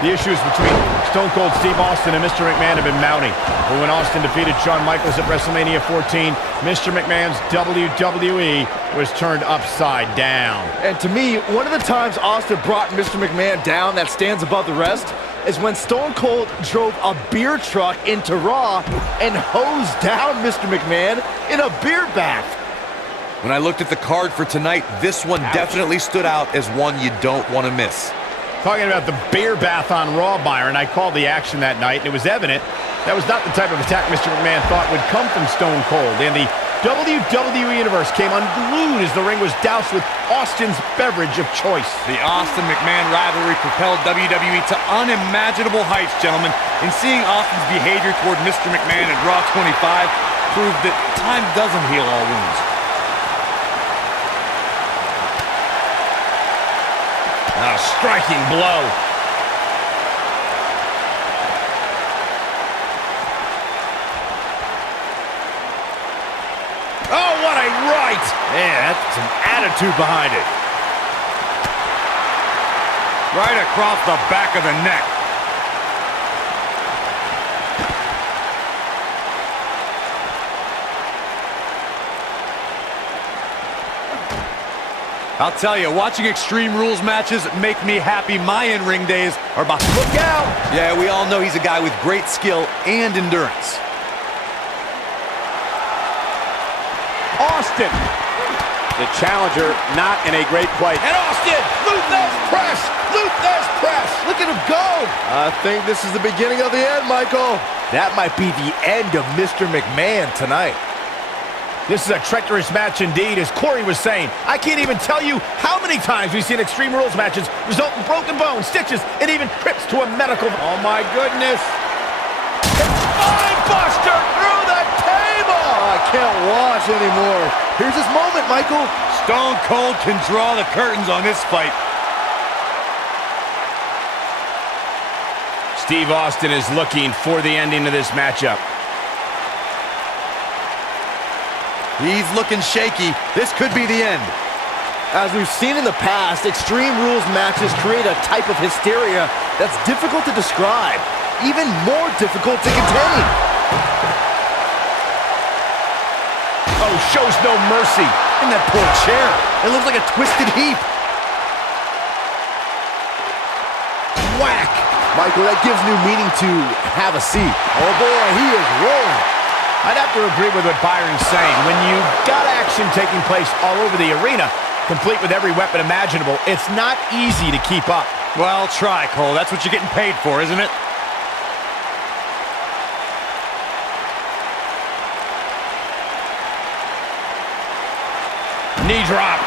The issues between Stone Cold Steve Austin and Mr. McMahon have been mounting. But when Austin defeated Shawn Michaels at WrestleMania 14, Mr. McMahon's WWE was turned upside down. And to me, one of the times Austin brought Mr. McMahon down that stands above the rest is when Stone Cold drove a beer truck into Raw and hosed down Mr. McMahon in a beer bath. When I looked at the card for tonight, this one definitely stood out as one you don't want to miss. Talking about the beer bath on Raw, Byron, I called the action that night, and it was evident that was not the type of attack Mr. McMahon thought would come from Stone Cold. And the WWE Universe came unglued as the ring was doused with Austin's beverage of choice. The Austin-McMahon rivalry propelled WWE to unimaginable heights, gentlemen. And seeing Austin's behavior toward Mr. McMahon at Raw 25 proved that time doesn't heal all wounds. A striking blow. Oh, what a right! Man, that's some attitude behind it. Right across the back of the neck. I'll tell you, watching Extreme Rules matches make me happy. My in-ring days are about to look out. Yeah, we all know he's a guy with great skill and endurance. Austin. The challenger not in a great place. And Austin, Luthez press! Luthez press! Look at him go! I think this is the beginning of the end, Michael. That might be the end of Mr. McMahon tonight. This is a treacherous match indeed, as Corey was saying. I can't even tell you how many times we've seen Extreme Rules matches result in broken bones, stitches, and even trips to a medical... Oh, my goodness. Spine buster through the table! Oh, I can't watch anymore. Here's his moment, Michael. Stone Cold can draw the curtains on this fight. Steve Austin is looking for the ending of this matchup. He's looking shaky. This could be the end. As we've seen in the past, Extreme Rules matches create a type of hysteria that's difficult to describe, even more difficult to contain. Oh, shows no mercy. In that poor chair. It looks like a twisted heap. Whack! Michael, that gives new meaning to have a seat. Oh boy, he is rolling. I'd have to agree with what Byron's saying. When you've got action taking place all over the arena, complete with every weapon imaginable, it's not easy to keep up. Well, try, Cole. That's what you're getting paid for, isn't it? Knee drop.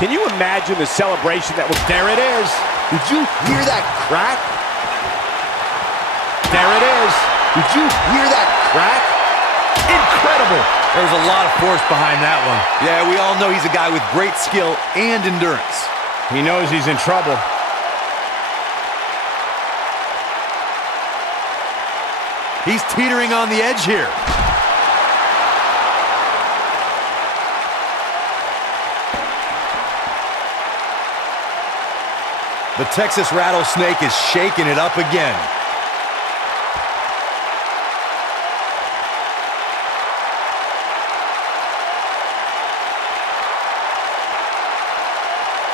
Can you imagine the celebration that was... There it is. Did you hear that crack? There it is. Did you hear that crack? Incredible. There was a lot of force behind that one. Yeah, we all know he's a guy with great skill and endurance. He knows he's in trouble. He's teetering on the edge here. The Texas Rattlesnake is shaking it up again.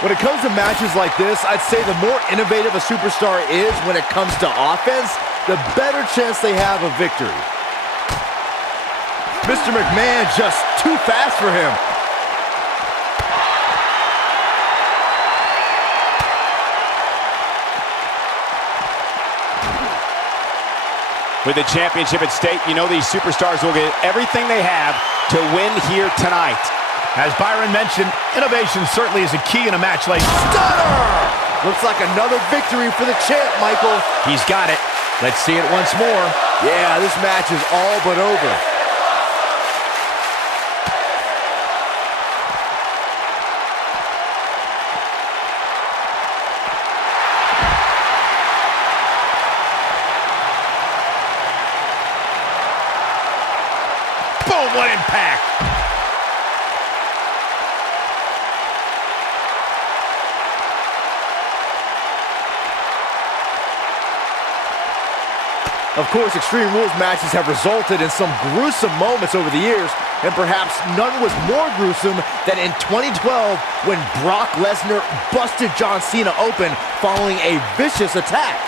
When it comes to matches like this, I'd say the more innovative a superstar is when it comes to offense, the better chance they have of victory. Mr. McMahon just too fast for him. With the championship at stake, you know these superstars will get everything they have to win here tonight. As Byron mentioned, innovation certainly is a key in a match like... Stunner! Looks like another victory for the champ, Michael. He's got it. Let's see it once more. Yeah, this match is all but over. Boom, what impact! Of course, Extreme Rules matches have resulted in some gruesome moments over the years, and perhaps none was more gruesome than in 2012 when Brock Lesnar busted John Cena open following a vicious attack.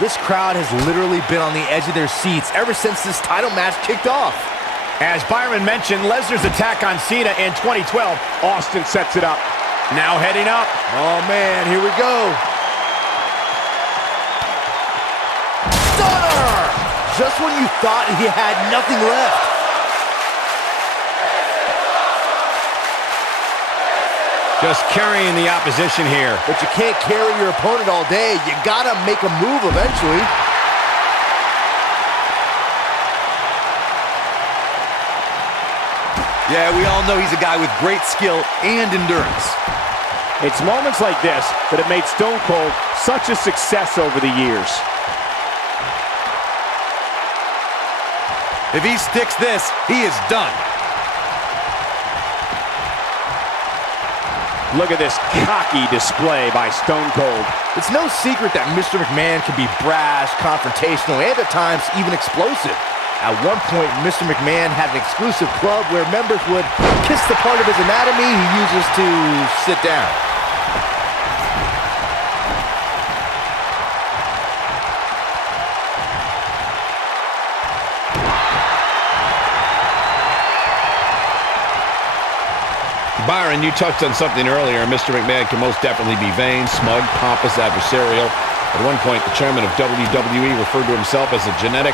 This crowd has literally been on the edge of their seats ever since this title match kicked off. As Byron mentioned, Lesnar's attack on Cena in 2012. Austin sets it up. Now heading up. Oh, man, here we go. Stunner! Just when you thought he had nothing left. Just carrying the opposition here. But you can't carry your opponent all day. You gotta make a move eventually. Yeah, we all know he's a guy with great skill and endurance. It's moments like this that have made Stone Cold such a success over the years. If he sticks this, he is done. Look at this cocky display by Stone Cold. It's no secret that Mr. McMahon can be brash, confrontational, and at times even explosive. At one point, Mr. McMahon had an exclusive club where members would kiss the part of his anatomy he uses to sit down. Byron, you touched on something earlier. Mr. McMahon can most definitely be vain, smug, pompous, adversarial. At one point, the chairman of WWE referred to himself as a genetic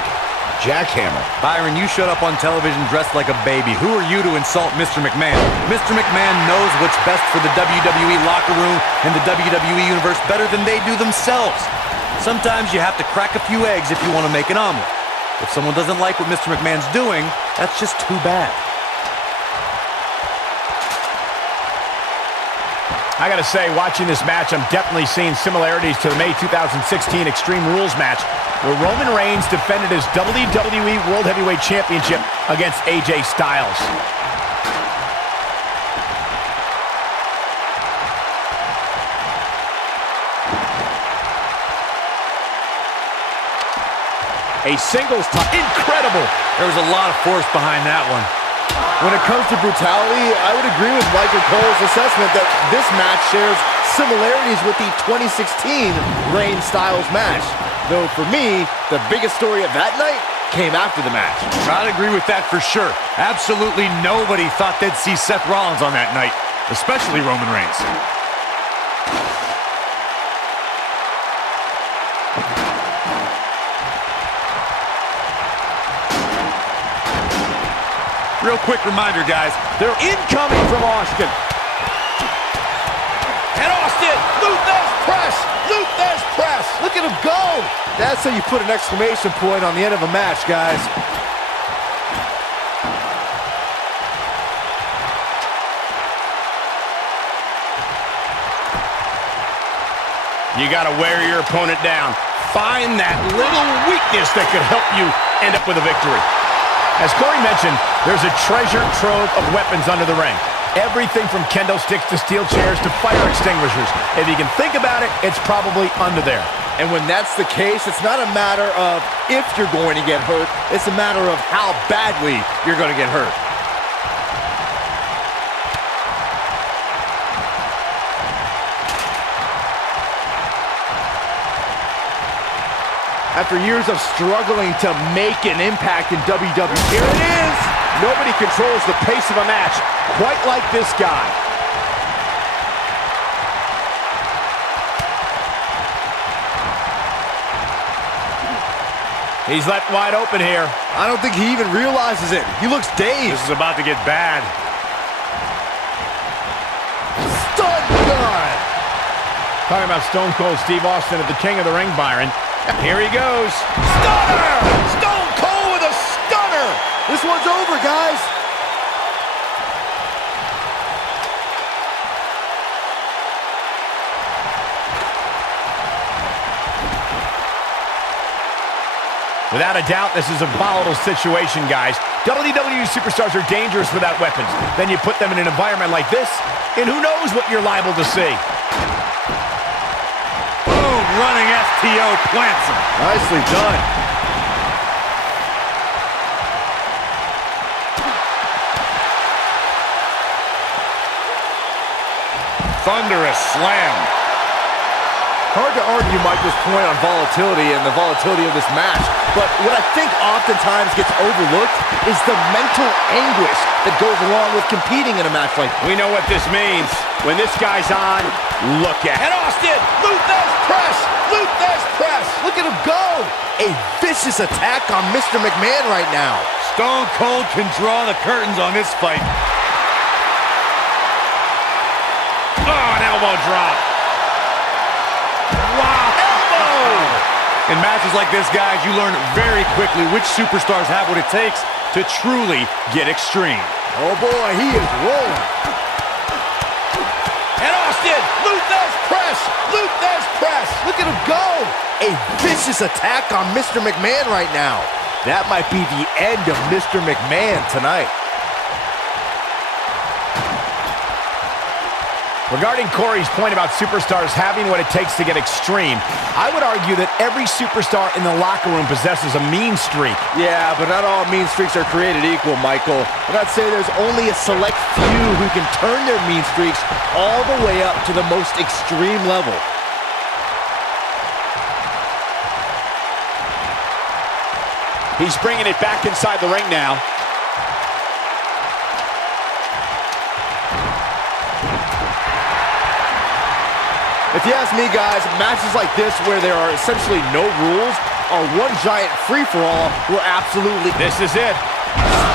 jackhammer. Byron, you showed up on television dressed like a baby. Who are you to insult Mr. McMahon? Mr. McMahon knows what's best for the WWE locker room and the WWE universe better than they do themselves. Sometimes you have to crack a few eggs if you want to make an omelet. If someone doesn't like what Mr. McMahon's doing, that's just too bad. I gotta say, watching this match, I'm definitely seeing similarities to the May 2016 Extreme Rules match, where Roman Reigns defended his WWE World Heavyweight Championship against AJ Styles. A singles tie. Incredible! There was a lot of force behind that one. When it comes to brutality, I would agree with Michael Cole's assessment that this match shares similarities with the 2016 Reigns-Styles match. Though for me, the biggest story of that night came after the match. I'd agree with that for sure. Absolutely nobody thought they'd see Seth Rollins on that night, especially Roman Reigns. Real quick reminder, guys, they're Incoming from Austin. And Austin, Luthez press! Luthez press! Look at him go! That's how you put an exclamation point on the end of a match, guys. You gotta wear your opponent down. Find that little weakness that could help you end up with a victory. As Corey mentioned, there's a treasure trove of weapons under the ring. Everything from kendo sticks to steel chairs to fire extinguishers. If you can think about it, it's probably under there. And when that's the case, it's not a matter of if you're going to get hurt, it's a matter of how badly you're going to get hurt. After years of struggling to make an impact in WWE, Here it is. Nobody controls the pace of a match quite like this guy. He's left wide open here. I don't think he even realizes it. He looks dazed. This is about to get bad. Stun gun! Talking about Stone Cold Steve Austin at the King of the Ring, Byron. Here he goes. Stunner! Stone Cold with a stunner! This one's over, guys. Without a doubt, this is a volatile situation, guys. WWE superstars are dangerous without weapons. Then you put them in an environment like this, and who knows what you're liable to see. Boom, running STO plants him. Nicely done. Thunderous slam. Hard to argue Michael's point on volatility and the volatility of this match, but what I think oftentimes gets overlooked is the mental anguish that goes along with competing in a match like this. We know what this means. When this guy's on, look at. And Austin, Luther's press, Luther's press. Look at him go! A vicious attack on Mr. McMahon right now. Stone Cold can draw the curtains on this fight. Oh, an elbow drop. Wow, elbow! In matches like this, guys, you learn very quickly which superstars have what it takes to truly get extreme. Oh boy, he is rolling. And Austin, Luther's press, Luther's press. Look at him go! A vicious attack on Mr. McMahon right now. That might be the end of Mr. McMahon tonight. Regarding Corey's point about superstars having what it takes to get extreme, I would argue that every superstar in the locker room possesses a mean streak. Yeah, but not all mean streaks are created equal, Michael. And I'd say there's only a select few who can turn their mean streaks all the way up to the most extreme level. He's bringing it back inside the ring now. If you ask me, guys, matches like this where there are essentially no rules or one giant free-for-all were absolutely... This is it.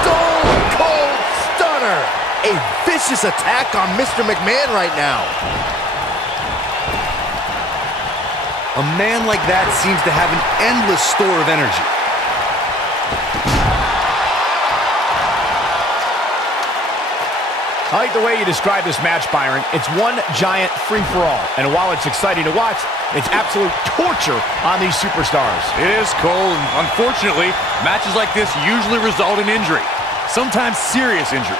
Stone Cold Stunner! A vicious attack on Mr. McMahon right now. A man like that seems to have an endless store of energy. I like the way you describe this match, Byron. It's one giant free-for-all. And while it's exciting to watch, it's absolute torture on these superstars. It is, Cole, and unfortunately, matches like this usually result in injury. Sometimes serious injury.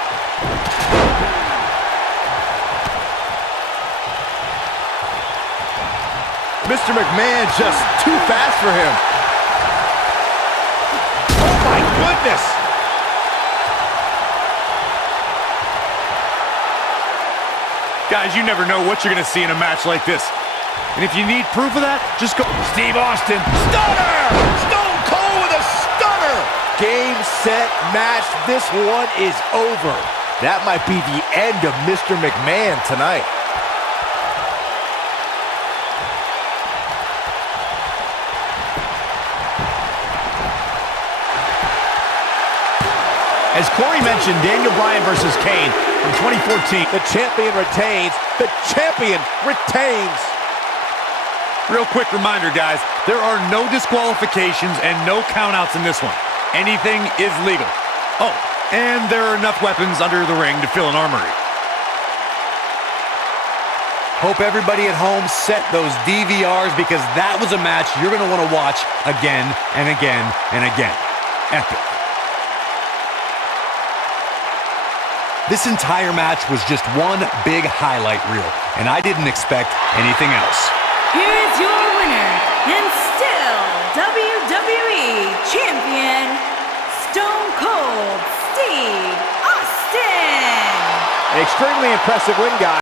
Mr. McMahon just too fast for him. Oh my goodness! Guys, you never know what you're going to see in a match like this. And if you need proof of that, just go. Steve Austin, stunner! Stone Cold with a stunner! Game, set, match. This one is over. That might be the end of Mr. McMahon tonight. As Corey mentioned, Daniel Bryan versus Kane from 2014. The champion retains. The champion retains. Real quick reminder, guys, there are no disqualifications and no countouts in this one. Anything is legal. Oh, and there are enough weapons under the ring to fill an armory. Hope everybody at home set those DVRs because that was a match you're going to want to watch again and again and again. Epic. This entire match was just one big highlight reel, and I didn't expect anything else. Here is your winner, and still WWE Champion, Stone Cold Steve Austin. An extremely impressive win, guys.